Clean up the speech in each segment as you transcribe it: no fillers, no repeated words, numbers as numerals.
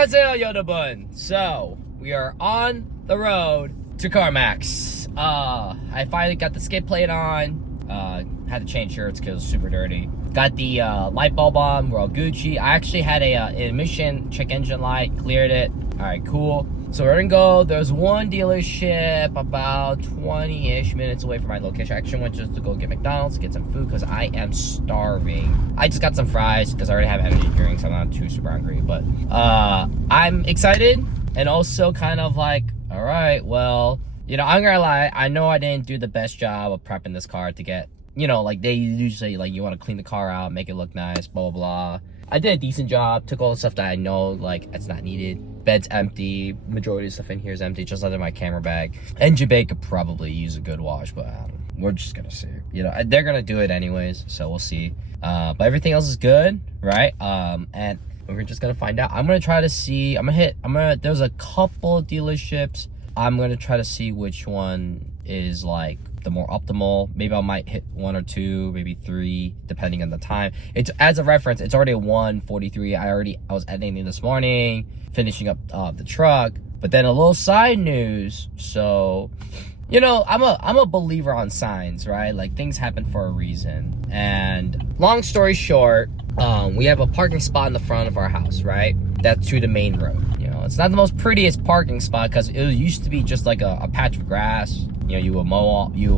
안녕하세요, 여러분. So, we are on the road to CarMax. I finally got the skid plate on. Had to change shirts because it was super dirty. Got the light bulb on. We're all Gucci. I actually had an emission check engine light. Cleared it. Alright, cool. So we're gonna go. There's one dealership about 20-ish minutes away from my location. I actually went just to go get McDonald's, get some food because I am starving. I just got some fries because I already have energy drinks. I'm not too super hungry, but I'm excited and also kind of like, all right, well, you know, I'm gonna lie. I know I didn't do the best job of prepping this car to get, you know, like they usually like you want to clean the car out, make it look nice, blah blah blah. I did a decent job. Took all the stuff that I know like it's not needed. Bed's empty. Majority of stuff in here is empty, just under my camera bag. Engine bay could probably use a good wash, but we're just gonna see. You know, they're gonna do it anyways, so we'll see. But everything else is good, right? And we're just gonna find out. I'm gonna try to see. There's a couple dealerships. I'm gonna try to see which one is like the more optimal. Maybe I might hit 1 or 2, maybe 3, depending on the time. It's as a reference, it's already 1:43. I was editing this morning, finishing up the truck. But then a little side news. So, you know, I'm a believer on signs, right? Like things happen for a reason. And long story short, we have a parking spot in the front of our house, right? That's to the main road. You know, it's not the most prettiest parking spot because it used to be just like a patch of grass. You know, you will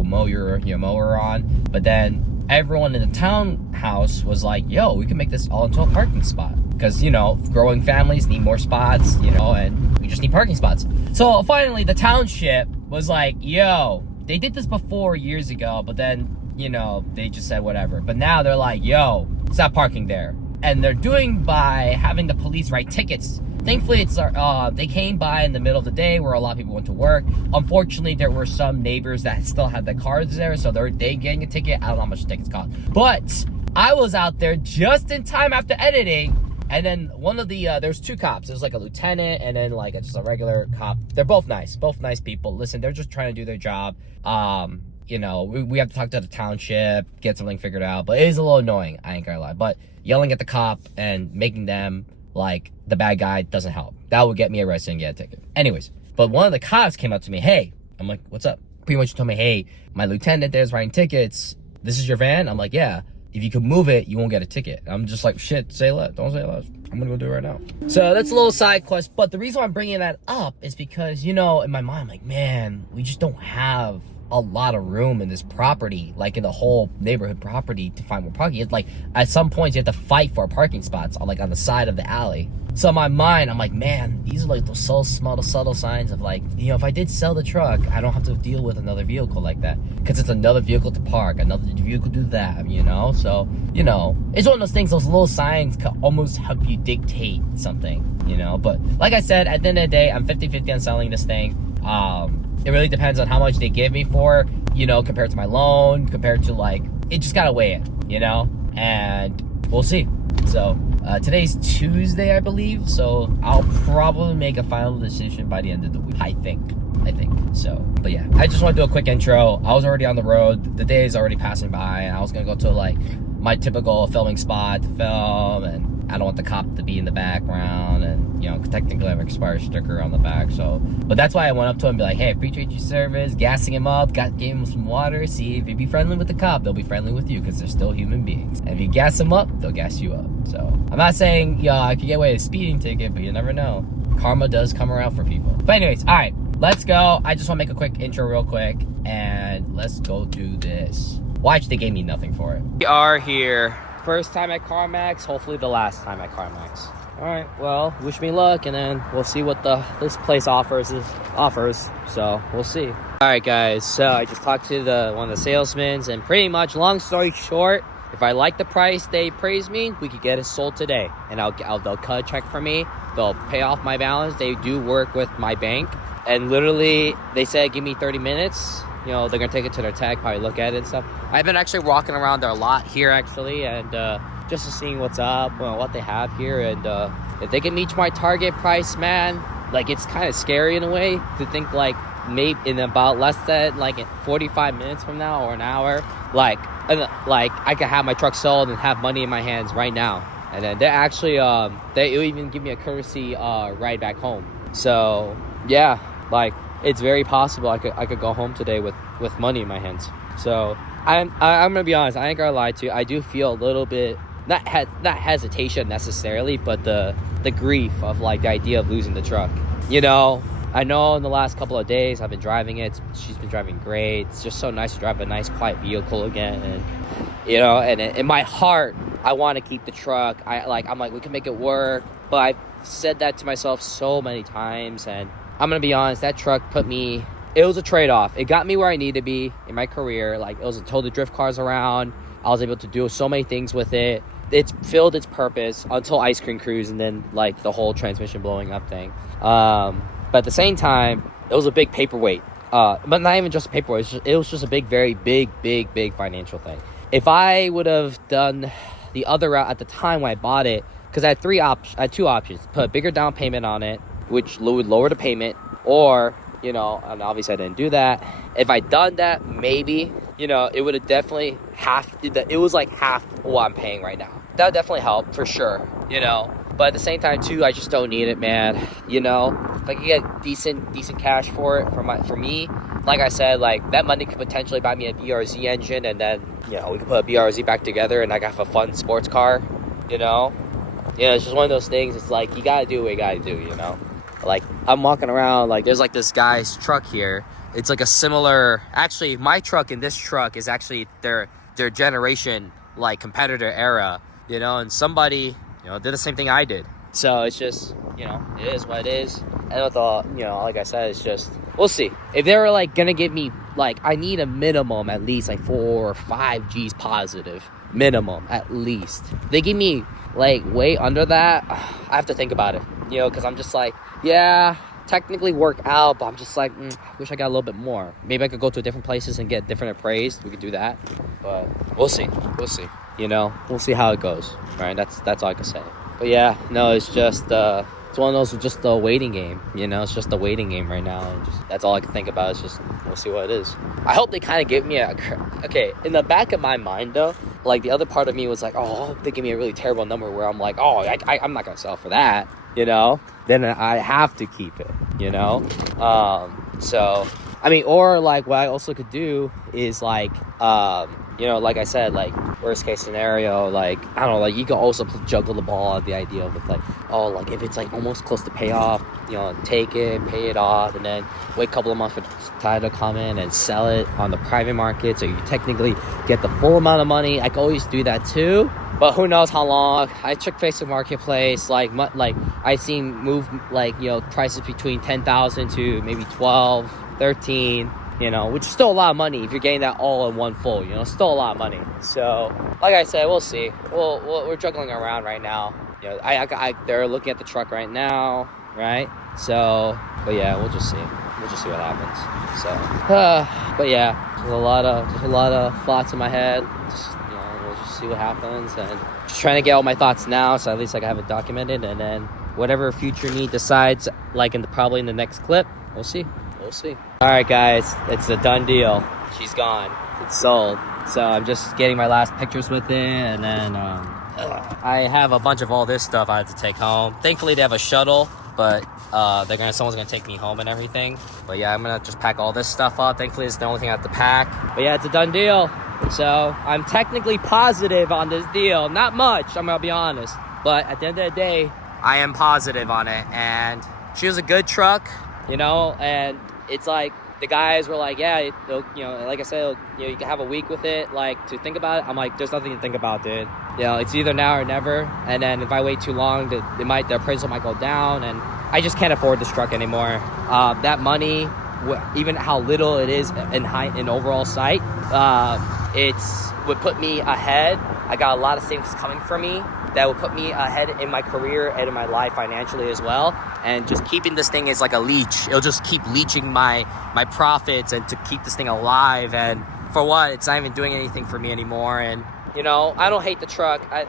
mow your mower on, but then everyone in the townhouse was like, yo, we can make this all into a parking spot because, you know, growing families need more spots, you know, and we just need parking spots. So finally the township was like, yo, they did this before years ago, but then, you know, they just said whatever. But now they're like, yo, stop parking there. And they're doing by having the police write tickets. Thankfully, they came by in the middle of the day where a lot of people went to work. Unfortunately, there were some neighbors that still had their cars there, so they getting a ticket. I don't know how much the tickets cost. But I was out there just in time after editing, and then one of the, there's 2 cops. There's like a lieutenant and then like just a regular cop. They're both nice people. Listen, they're just trying to do their job. You know, we have to talk to the township, get something figured out, but it is a little annoying, I ain't gonna lie. But yelling at the cop and making them like the bad guy doesn't help. That would get me arrested and get a ticket. Anyways, but one of the cops came up to me, hey, I'm like, what's up? Pretty much told me, hey, my lieutenant there's writing tickets. This is your van? I'm like, yeah. If you could move it, you won't get a ticket. I'm just like, shit, say less. Don't say less. I'm gonna go do it right now. So that's a little side quest, but the reason why I'm bringing that up is because, you know, in my mind, I'm like, man, we just don't have a lot of room in this property, like in the whole neighborhood property to find more parking. It's like at some points you have to fight for parking spots on the side of the alley. So in my mind, I'm like, man, these are like those so small, subtle signs of like, you know, if I did sell the truck, I don't have to deal with another vehicle like that because it's another vehicle to park, another vehicle to do that, you know? So, you know, it's one of those things, those little signs can almost help you dictate something, you know? But like I said, at the end of the day, I'm 50-50 on selling this thing. It really depends on how much they give me for, you know, compared to my loan, compared to like, it just gotta weigh it, you know? And we'll see. So, today's Tuesday, I believe, so I'll probably make a final decision by the end of the week, I think. So, but yeah, I just want to do a quick intro. I was already on the road. The day is already passing by, and I was gonna go to like my typical filming spot to film, and I don't want the cop to be in the background, and you know, technically I have an expired sticker on the back. So, but that's why I went up to him and be like, hey, appreciate your service, gassing him up, gave him some water. See, if you be friendly with the cop, they'll be friendly with you because they're still human beings. And if you gas them up, they'll gas you up. So I'm not saying, yeah, I could get away with a speeding ticket, but you never know. Karma does come around for people. But anyways, all right, let's go. I just want to make a quick intro real quick, and let's go do this. Watch, they gave me nothing for it. We are here. First time at CarMax, hopefully the last time at CarMax. All right, well, wish me luck, and then we'll see what this place offers. So we'll see. All right, guys. So I just talked to one of the salesmen, and pretty much, long story short, if I like the price they praise me, we could get it sold today, and they'll cut a check for me. They'll pay off my balance. They do work with my bank, and literally they said give me 30 minutes. You know, they're gonna take it to their tag, probably look at it and stuff. I've been actually walking around there a lot here, actually, and just to seeing what's up, what they have here, and if they can meet my target price, man, like it's kind of scary in a way to think like maybe in about less than like 45 minutes from now or an hour, like I could have my truck sold and have money in my hands right now. And then they actually they even give me a courtesy ride back home. So yeah, like it's very possible I could go home today with money in my hands. So I'm gonna be honest, I ain't gonna lie to you, I do feel a little bit not hesitation necessarily, but the grief of like the idea of losing the truck. You know, I know in the last couple of days I've been driving it. She's been driving great. It's just so nice to drive a nice quiet vehicle again. And you know, and in my heart I want to keep the truck. I'm like we can make it work, but I've said that to myself so many times. And I'm gonna be honest, that truck it was a trade-off. It got me where I need to be in my career. Like, it was a tow the drift cars around. I was able to do so many things with it. It's filled its purpose until ice cream cruise and then like the whole transmission blowing up thing. But at the same time, it was a big paperweight. But not even just a paperweight. It was just a very big financial thing. If I would have done the other route at the time when I bought it, because I had two options: put a bigger down payment on it, which would lower the payment, or, you know, and obviously I didn't do that. If I'd done that, maybe, you know, it would have definitely it was like half what I'm paying right now. That would definitely help for sure, you know. But at the same time too, I just don't need it, man. You know, if I could get decent cash for it for me, like I said, like that money could potentially buy me a BRZ engine, and then, you know, we could put a BRZ back together and I got a fun sports car, you know. Yeah, it's just one of those things. It's like you gotta do what you gotta do, you know. Like, I'm walking around, like, there's like this guy's truck here. It's like a similar, actually my truck and this truck is actually their generation, like, competitor era, you know. And somebody, you know, did the same thing I did. So it's just, you know, it is what it is. And with all, you know, like I said, it's just, we'll see. If they were like gonna give me, like, I need a minimum at least like 4 or 5 G's positive minimum at least. If they give me like way under that, I have to think about it, you know, because I'm just like, yeah, technically work out, but I'm just like, I wish I got a little bit more. Maybe I could go to different places and get different appraised. We could do that, but we'll see, you know. We'll see how it goes, right? That's all I can say. But yeah, no, it's just it's one of those, just a waiting game, you know. It's just a waiting game right now, and just that's all I can think about. Is just, we'll see what it is. I hope they kind of give me okay, in the back of my mind though, like the other part of me was like, oh, I hope they give me a really terrible number where I'm like, oh, I'm not gonna sell for that, you know. Then I have to keep it, you know. So I mean, or like what I also could do is like, you know, like I said, like worst case scenario, like, I don't know, like you can also juggle the ball at the idea of, like, oh, like if it's like almost close to payoff, you know, take it, pay it off, and then wait a couple of months for title to come in and sell it on the private market, so you technically get the full amount of money. I can always do that too, but who knows how long. I check Facebook Marketplace, like I seen move, like, you know, prices between 10,000 to maybe 12, 13, you know, which is still a lot of money if you're getting that all in one full, you know, still a lot of money. So like I said, we'll see. We're juggling around right now, you know. They're looking at the truck right now, right? So, but yeah, we'll just see what happens. So but yeah, there's a lot of thoughts in my head. Just, you know, we'll just see what happens, and just trying to get all my thoughts now, so at least I can have it documented, and then whatever future me decides, like probably in the next clip, we'll see. All right, guys, it's a done deal. She's gone. It's sold. So I'm just getting my last pictures with it, and then I have a bunch of all this stuff I have to take home. Thankfully, they have a shuttle, but someone's gonna take me home and everything. But yeah, I'm gonna just pack all this stuff up. Thankfully, it's the only thing I have to pack. But yeah, it's a done deal. So I'm technically positive on this deal. Not much, I'm gonna be honest. But at the end of the day, I am positive on it. And she was a good truck, you know, and it's like, the guys were like, yeah, you know, like I said, you know, you can have a week with it, like, to think about it. I'm like, there's nothing to think about, dude. You know, it's either now or never. And then if I wait too long, the appraisal might go down, and I just can't afford this truck anymore. That money, even how little it is in overall sight, would put me ahead. I got a lot of things coming for me that will put me ahead in my career and in my life financially as well. And just keeping this thing is like a leech. It'll just keep leeching my profits, and to keep this thing alive. And for what? It's not even doing anything for me anymore. And, you know, I don't hate the truck. Like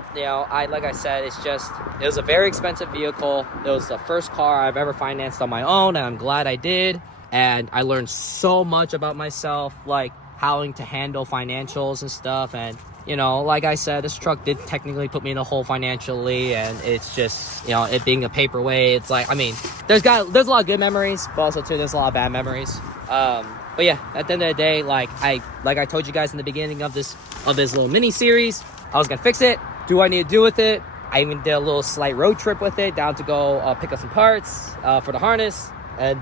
I said, it was a very expensive vehicle. It was the first car I've ever financed on my own, and I'm glad I did. And I learned so much about myself, like how to handle financials and stuff. And you know, like I said, this truck did technically put me in a hole financially, and it's just, you know, it being a paperweight, it's like, I mean, there's a lot of good memories, but also too, there's a lot of bad memories. But yeah, at the end of the day, like I told you guys in the beginning of this little mini series, I was gonna fix it. Do what I need to do with it. I even did a little slight road trip with it, down to go pick up some parts for the harness, and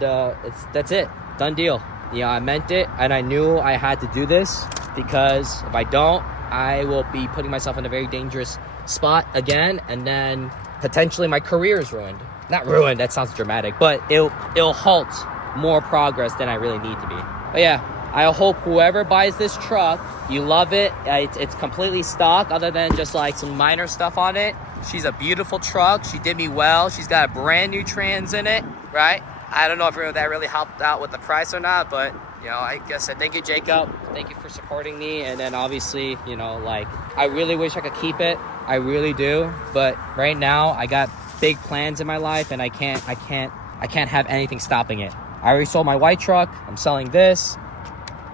that's it, done deal. You know, I meant it, and I knew I had to do this, because if I don't, I will be putting myself in a very dangerous spot again, and then potentially my career is ruined. Not ruined, that sounds dramatic, but it'll halt more progress than I really need to be. But yeah, I hope whoever buys this truck, you love it. It's completely stock, other than just like some minor stuff on it. She's a beautiful truck. She did me well. She's got a brand new trans in it, right? I don't know if that really helped out with the price or not, but you know, I guess thank you, Jacob. Thank you for supporting me. And then obviously, you know, like, I really wish I could keep it. I really do. But right now, I got big plans in my life, and I can't have anything stopping it. I already sold my white truck. I'm selling this.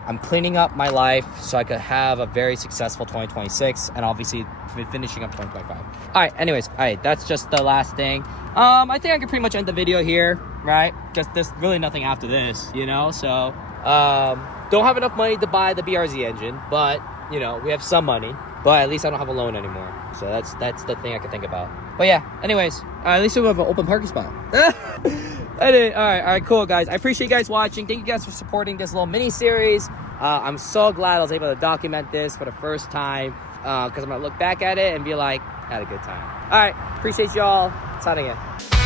I'm cleaning up my life so I could have a very successful 2026, and obviously finishing up 2025. All right, that's just the last thing. I think I can pretty much end the video here, right? Because there's really nothing after this, you know? So, don't have enough money to buy the BRZ engine, but, you know, we have some money. But at least I don't have a loan anymore. So that's the thing I can think about. But yeah, anyways, at least we have an open parking spot. All right, cool, guys. I appreciate you guys watching. Thank you guys for supporting this little mini series. I'm so glad I was able to document this for the first time, because I'm gonna look back at it and be like, I had a good time. All right, appreciate y'all. Signing in.